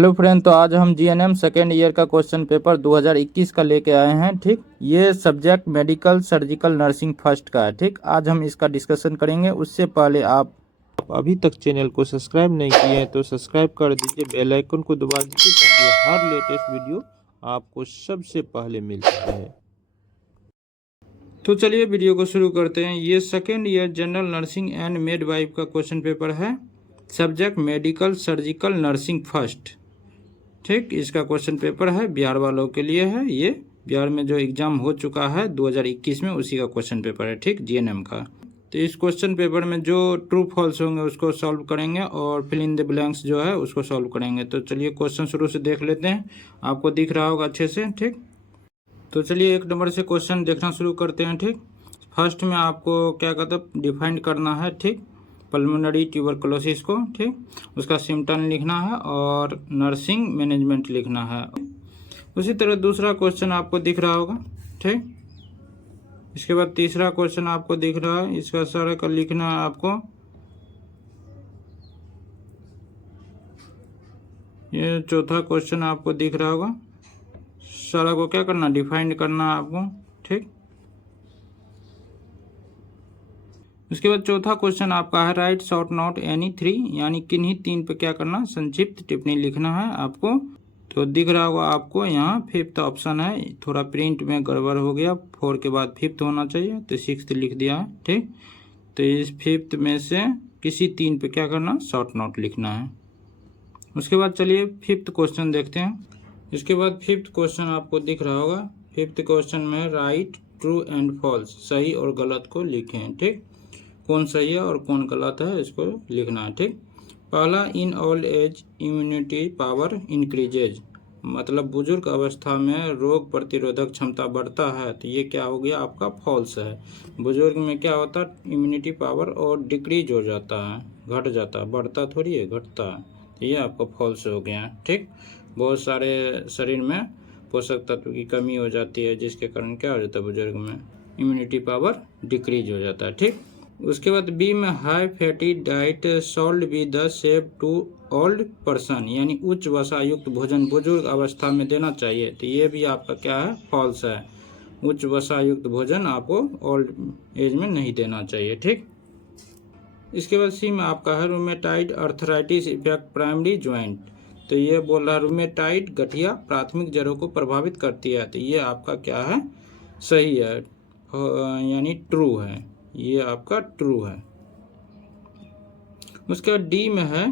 Hello friend, तो आज हम जीएनएम सेकेंड ईयर का क्वेश्चन पेपर 2021 का लेके आए हैं। ठीक, ये subject medical surgical nursing first का है। ठीक, आज हम इसका डिस्कशन करेंगे। उससे पहले आप अभी तक चैनल को सब्सक्राइब नहीं किए हैं तो सब्सक्राइब कर दीजिए, बेल आइकन को दबा दीजिए ताकि हर लेटेस्ट वीडियो आपको सबसे पहले मिलता है। तो चलिए वीडियो को शुरू करते हैं। ये second year general nursing and midwife का क्वेश्चन पेपर है, subject medical surgical nursing first. ठीक, इसका क्वेश्चन पेपर है, बिहार वालों के लिए है। ये बिहार में जो एग्जाम हो चुका है 2021 में, उसी का क्वेश्चन पेपर है। ठीक, जीएनएम का। तो इस क्वेश्चन पेपर में जो ट्रू फॉल्स होंगे उसको सॉल्व करेंगे और फिल इन द ब्लैंक्स जो है उसको सॉल्व करेंगे। तो चलिए क्वेश्चन शुरू से देख लेते हैं, आपको दिख रहा होगा अच्छे से। ठीक, तो चलिए 1 नंबर से क्वेश्चन देखना शुरू करते हैं। ठीक, फर्स्ट में आपको क्या कहते हैं डिफाइन करना है। ठीक, पल्मोनरी ट्यूबरकुलोसिस को। ठीक, उसका सिम्टम लिखना है और नर्सिंग मैनेजमेंट लिखना है। उसी तरह दूसरा क्वेश्चन आपको दिख रहा होगा। ठीक, इसके बाद तीसरा क्वेश्चन आपको दिख रहा है, इसका सारा का लिखना है आपको। ये चौथा क्वेश्चन आपको दिख रहा होगा, सारा को क्या करना, डिफाइन करना है आपको। ठीक, उसके बाद चौथा क्वेश्चन आपका है राइट शॉर्ट नोट एनी 3, यानी किन्हीं 3 पे क्या करना, संक्षिप्त टिप्पणी लिखना है आपको। तो दिख रहा होगा आपको यहाँ 5th ऑप्शन है, थोड़ा प्रिंट में गड़बड़ हो गया, 4 के बाद 5th होना चाहिए तो 6th लिख दिया है। ठीक, तो इस 5th में से किसी 3 पे क्या करना, शॉर्ट नोट लिखना है। उसके बाद चलिए 5th क्वेश्चन देखते हैं। इसके बाद 5th क्वेश्चन आपको दिख रहा होगा। 5th क्वेश्चन में राइट ट्रू एंड फॉल्स, सही और गलत को लिखें। ठीक, कौन सही है और कौन गलत है इसको लिखना है। ठीक, पहला, in old age immunity power increases, मतलब बुजुर्ग अवस्था में रोग प्रतिरोधक क्षमता बढ़ता है, तो ये क्या हो गया आपका फॉल्स है। बुजुर्ग में क्या होता है, इम्यूनिटी पावर और डिक्रीज हो जाता है, घट जाता है, बढ़ता थोड़ी है, घटता है, तो ये आपका फॉल्स हो गया। ठीक, बहुत सारे शरीर में पोषक तत्व की कमी हो जाती है जिसके कारण क्या हो जाता है, बुजुर्ग में इम्यूनिटी पावर डिक्रीज हो जाता है। ठीक, उसके बाद बी में high fatty diet should be the save to old person, यानी उच्च वसा युक्त भोजन बुजुर्ग अवस्था में देना चाहिए, तो ये भी आपका क्या है, फॉल्स है। उच्च वसा युक्त भोजन आपको ओल्ड एज में नहीं देना चाहिए। ठीक, इसके बाद सी में आपका है rheumatoid arthritis effect primary joint, तो ये बोल रहा है रूमेटाइड गठिया प्राथमिक जड़ों को प्रभावित करती है, तो ये आपका क्या है, सही है, यानी ट्रू है, ये आपका ट्रू है। उसके बाद डी में है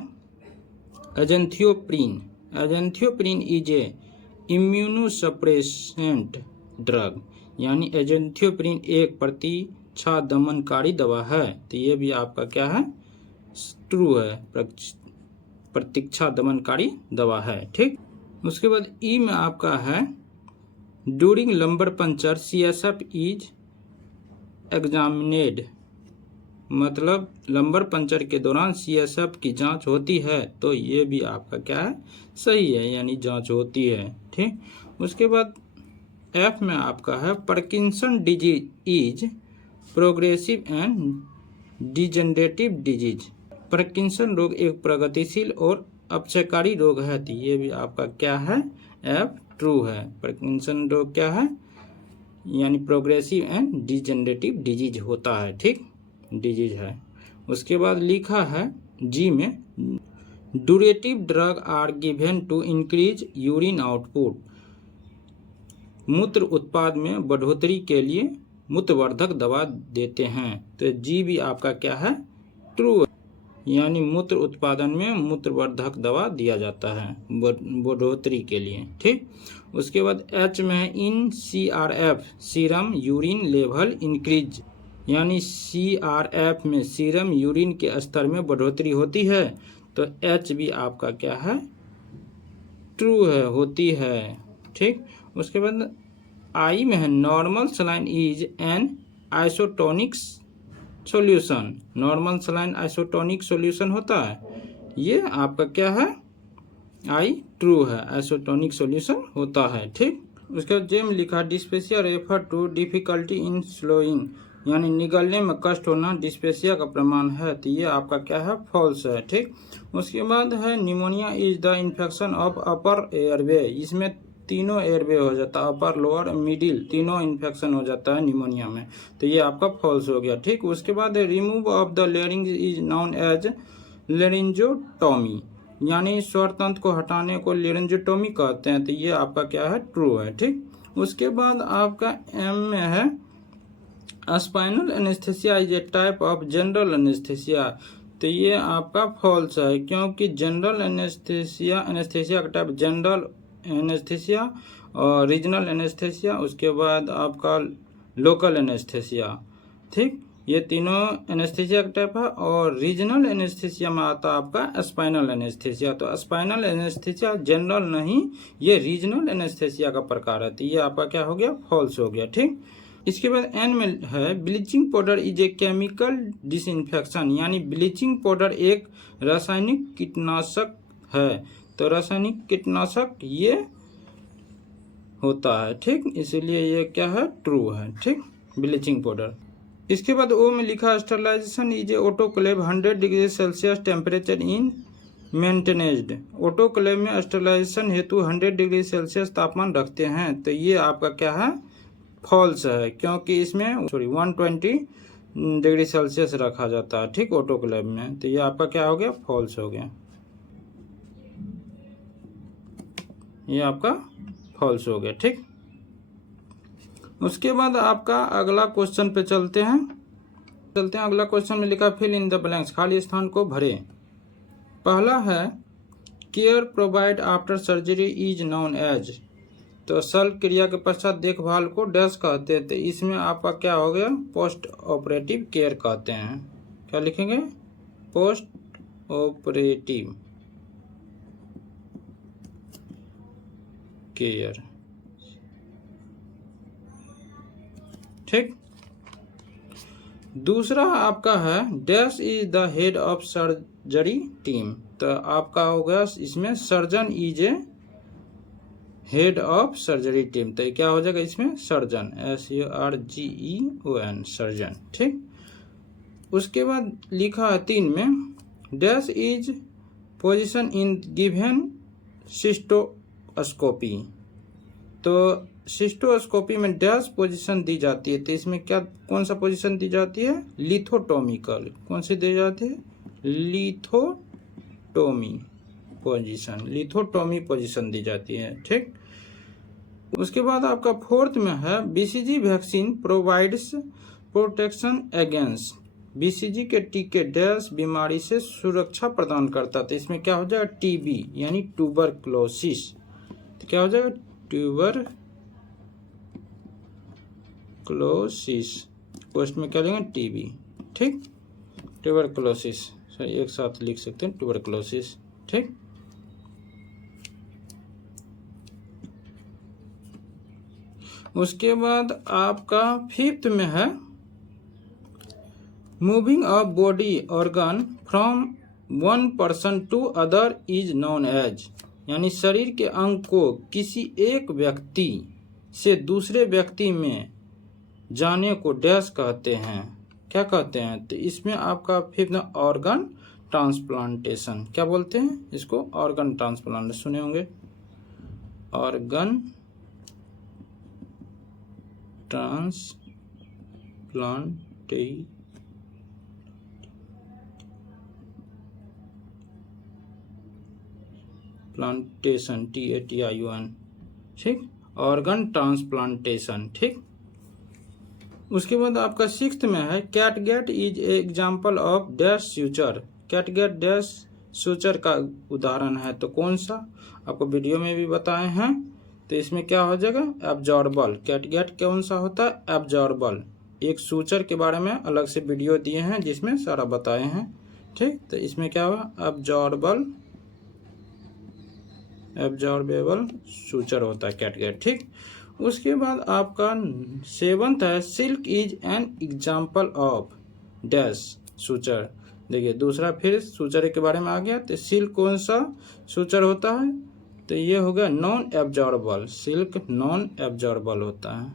एजेंथियोप्रीन, एजेंथियोप्रीन इज ए इम्यूनोसप्रेसेंट ड्रग, यानी एजेंथियोप्रीन एक प्रतिच्छा दमनकारी दवा है, तो ये भी आपका क्या है, ट्रू है, प्रतीक्षा दमनकारी दवा है। ठीक, उसके बाद ई में आपका है during lumbar puncture CSF is examined, मतलब लंबर पंचर के दौरान सीएसएफ की जांच होती है, तो ये भी आपका क्या है, सही है, यानी जांच होती है। ठीक, उसके बाद एफ में आपका है Parkinson disease is progressive and degenerative disease, Parkinson रोग एक प्रगतिशील और अपक्षयकारी रोग है, तो ये भी आपका क्या है, एफ ट्रू है। पार्किंसन रोग क्या है, यानी प्रोग्रेसिव एंड डिजेनरेटिव डिजीज होता है। ठीक, डिजीज है। उसके बाद लिखा है जी में diuretic drug are given to increase urine output, मूत्र उत्पाद में बढ़ोतरी के लिए मूत्रवर्धक दवा देते हैं, तो जी भी आपका क्या है, ट्रू, यानी मूत्र उत्पादन में मूत्रवर्धक दवा दिया जाता है बढ़ोतरी के लिए। ठीक, उसके बाद एच में है in CRF serum urine level increase, यानी सीआरएफ में सीरम यूरिन के स्तर में बढ़ोतरी होती है, तो एच भी आपका क्या है, ट्रू है, होती है। ठीक, उसके बाद आई में है normal saline is an isotonics solution, normal saline isotonic solution होता है, ये आपका क्या है, आई ट्रू है, आइसोटोनिक सॉल्यूशन होता है। ठीक, उसके बाद जे में लिखा dyspepsia refer to difficulty in swallowing, यानी निगलने में कष्ट होना डिस्पेसिया का प्रमाण है, तो ये आपका क्या है, फॉल्स है। ठीक, उसके बाद है pneumonia is the infection of upper airway. इसमें तीनों एयरवे हो जाता है, अपर लोअर मिडिल तीनों इन्फेक्शन हो जाता है निमोनिया में, तो ये आपका फॉल्स हो गया। ठीक, उसके बाद remove of the larynx is known as laryngotomy, यानी स्वर तंत्र को हटाने को लेरिंजोटोमी कहते हैं, तो ये आपका क्या है, ट्रू है। ठीक, उसके बाद आपका एम में है spinal anaesthesia is a type of general anaesthesia, तो ये आपका फॉल्स है, क्योंकि जनरल एनेस्थेसिया का टाइप जनरल एनेस्थेसिया और रीजनल एनेस्थेसिया, उसके बाद आपका लोकल एनेस्थेसिया। ठीक, ये तीनों एनेस्थेसिया का टाइप है, और रीजनल एनेस्थेसिया में आता है आपका स्पाइनल एनेस्थेसिया। तो स्पाइनल एनेस्थेसिया जनरल नहीं, ये रीजनल एनेस्थेसिया का प्रकार है, तो ये आपका क्या हो गया, फॉल्स हो गया। ठीक, इसके बाद एन में है bleaching powder is a chemical disinfection, यानी ब्लीचिंग पाउडर एक रासायनिक कीटनाशक है, तो रासायनिक कीटनाशक ये होता है। ठीक, इसीलिए ये क्या है, ट्रू है। ठीक, ब्लीचिंग पाउडर। इसके बाद ओ में लिखा sterilisation is a autoclave 100 degree Celsius temperature in maintained. Autoclave में स्टरलाइजेशन हेतु 100 डिग्री सेल्सियस तापमान रखते हैं, तो ये आपका क्या है, फॉल्स है, क्योंकि इसमें 120 डिग्री सेल्सियस रखा जाता है। ठीक, ऑटोक्लेव में, तो ये आपका क्या हो गया, फॉल्स हो गया, ये आपका फॉल्स हो गया। ठीक, उसके बाद आपका अगला क्वेश्चन पे चलते हैं। अगला क्वेश्चन में लिखा फिल इन द ब्लैंक्स, खाली स्थान को भरे। पहला है care provide after surgery is known as, तो शल्य क्रिया के पश्चात देखभाल को डैश कहते हैं, तो इसमें आपका क्या हो गया, पोस्ट ऑपरेटिव केयर कहते हैं। क्या लिखेंगे, पोस्ट ऑपरेटिव केयर। ठीक, दूसरा आपका है dash is the head of surgery team, तो आपका हो गया इसमें surgeon is a head of surgery team, तो क्या हो जाएगा इसमें, सर्जन, SURGEON सर्जन। ठीक, उसके बाद लिखा है 3 में dash is position in given cystoscopy, तो सिस्टोस्कोपी में डैश पोजीशन दी जाती है, तो इसमें क्या, कौन सा पोजीशन दी जाती है, लिथोटोमिकल, कौन सी दी जाती है, लिथोटोमी पोजीशन दी जाती है। ठीक, उसके बाद आपका 4th में है BCG vaccine provides protection against, BCG के टीके डैश बीमारी से सुरक्षा प्रदान करता, तो इसमें क्या हो जाएगा, TB यानी ट्यूबरक्लोसिस, तो क्या हो जाएगा, ट्यूबरक्लोसिस, पोस्ट में क्या लेंगे, TB। ठीक, ट्यूबरक्लोसिस, एक साथ लिख सकते हैं, ट्यूबरक्लोसिस। ठीक, उसके बाद आपका 5th में है moving a body organ from one person to other is known as, यानी शरीर के अंग को किसी एक व्यक्ति से दूसरे व्यक्ति में जाने को डैश कहते हैं, क्या कहते हैं, तो इसमें आपका 5th ऑर्गन ट्रांसप्लांटेशन, क्या बोलते हैं इसको, ऑर्गन ट्रांसप्लांट, सुने होंगे, ऑर्गन ट्रांसप्लांटेशन, TATION। ठीक, ऑर्गन ट्रांसप्लांटेशन। ठीक, उसके बाद आपका 6th में है catgut is example of dash suture, catgut dash suture का उदाहरण है, तो कौन सा, आपको वीडियो में भी बताए हैं, तो इसमें क्या हो जाएगा, एब्जॉर्बल, कैटगेट कौन सा होता है, एब्जॉर्बल। एक सूचर के बारे में अलग से वीडियो दिए हैं जिसमें सारा बताए हैं। ठीक, तो इसमें क्या हुआ, एब्जॉर्बेबल सूचर होता है कैटगेट। ठीक, उसके बाद आपका 7th है silk is an example of dash suture, देखिए दूसरा फिर सूचर के बारे में आ गया, तो सिल्क कौन सा सूचर होता है, तो ये हो गया non absorbable, silk non absorbable होता है।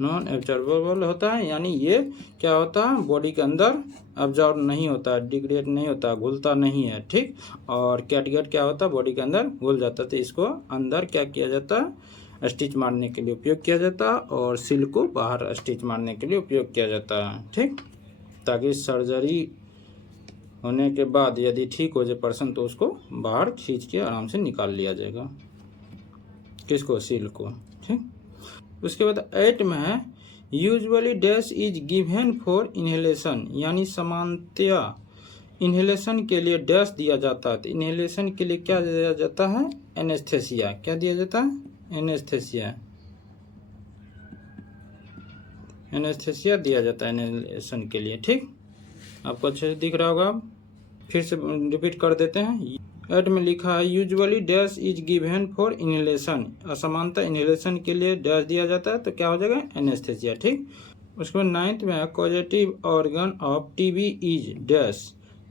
नॉन एब्जॉर्बेबल होता है, यानी ये क्या होता है, बॉडी के अंदर एब्जॉर्ब नहीं होता, डिग्रेड नहीं होता, घुलता नहीं है, ठीक। और कैटगट क्या होता है, बॉडी के अंदर घुल जाता है। तो इसको अंदर क्या किया जाता है, स्टिच मारने के लिए उपयोग किया जाता है, और सिल को बाहर स्टिच मारने के लिए उपयोग किया जाता है, ठीक। ताकि सर्जरी होने के बाद यदि ठीक हो जाए पर्सन तो उसको बाहर खींच के आराम से निकाल लिया जाएगा, किसको, सील को, ठीक। उसके बाद 8 में है usually dash is given for inhalation, यानी सामान्यतया इनहेलेशन के लिए डैश दिया जाता है। तो इनहेलेशन के लिए क्या दिया जाता है, एनेस्थेसिया। क्या दिया जाता है, एनेस्थेसिया। एनेस्थेसिया दिया जाता है इनहेलेशन के लिए, ठीक। आपको अच्छे से दिख रहा होगा, फिर से रिपीट कर देते हैं। 8 में लिखा है usually dash is given for inhalation, असमानता इनहेलेशन के लिए डैश दिया जाता है, तो क्या हो जाएगा, एनेस्थेसिया, ठीक। उसके बाद 9th में है causative organ of TB is dash,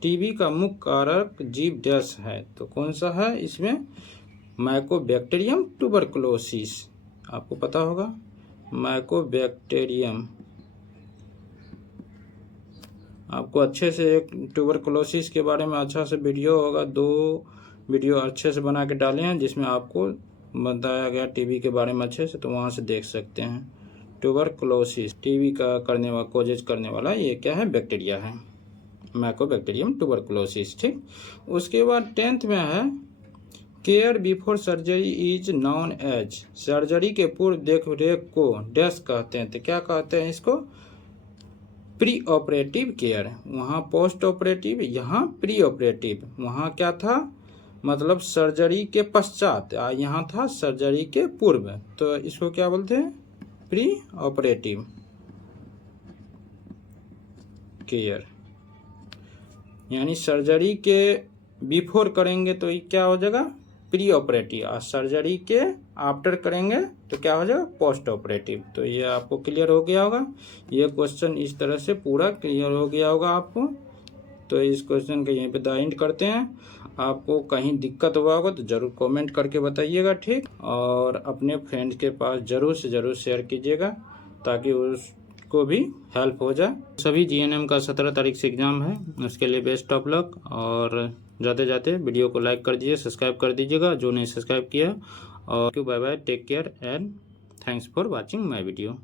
TB का मुख्य कारक जीव डैश है, तो कौन सा है इसमें, माइकोबैक्टीरियम ट्यूबरकुलोसिस। आपको पता होगा माइकोबैक्टीरियम, आपको अच्छे से एक ट्यूबरकुलोसिस के बारे में अच्छा से वीडियो होगा, 2 वीडियो अच्छे से बना के डाले हैं जिसमें आपको बताया गया टीबी के बारे में अच्छे से, तो वहाँ से देख सकते हैं। ट्यूबरकुलोसिस टीबी का करने वाला, कोजेज करने वाला ये क्या है, बैक्टीरिया है, माइकोबैक्टीरियम ट्यूबरकुलोसिस, ठीक। उसके बाद 10th में है care before surgery is known as, सर्जरी के पूर्व देख रेख को डैश कहते हैं, तो क्या कहते हैं इसको, प्री ऑपरेटिव केयर। वहाँ पोस्ट ऑपरेटिव, यहाँ प्री ऑपरेटिव। वहाँ क्या था, मतलब सर्जरी के पश्चात, यहाँ था सर्जरी के पूर्व, तो इसको क्या बोलते हैं, प्री ऑपरेटिव केयर। यानी सर्जरी के बिफोर करेंगे तो ये क्या हो जाएगा, प्री ऑपरेटिव, और सर्जरी के आफ्टर करेंगे तो क्या हो जाएगा, पोस्ट ऑपरेटिव। तो ये आपको क्लियर हो गया होगा, ये क्वेश्चन इस तरह से पूरा क्लियर हो गया होगा आपको। तो इस क्वेश्चन के यहीं पे द एंड करते हैं। आपको कहीं दिक्कत हुआ होगा तो ज़रूर कमेंट करके बताइएगा, ठीक। और अपने फ्रेंड्स के पास ज़रूर से ज़रूर शेयर कीजिएगा ताकि उसको भी हेल्प हो जाए। सभी जीएनएम का 17 तारीख से एग्ज़ाम है, उसके लिए बेस्ट ऑफ लक। और जाते जाते वीडियो को लाइक कर दीजिए, सब्सक्राइब कर दीजिएगा जो नहीं सब्सक्राइब किया। और bye bye, take care and thanks for watching my video.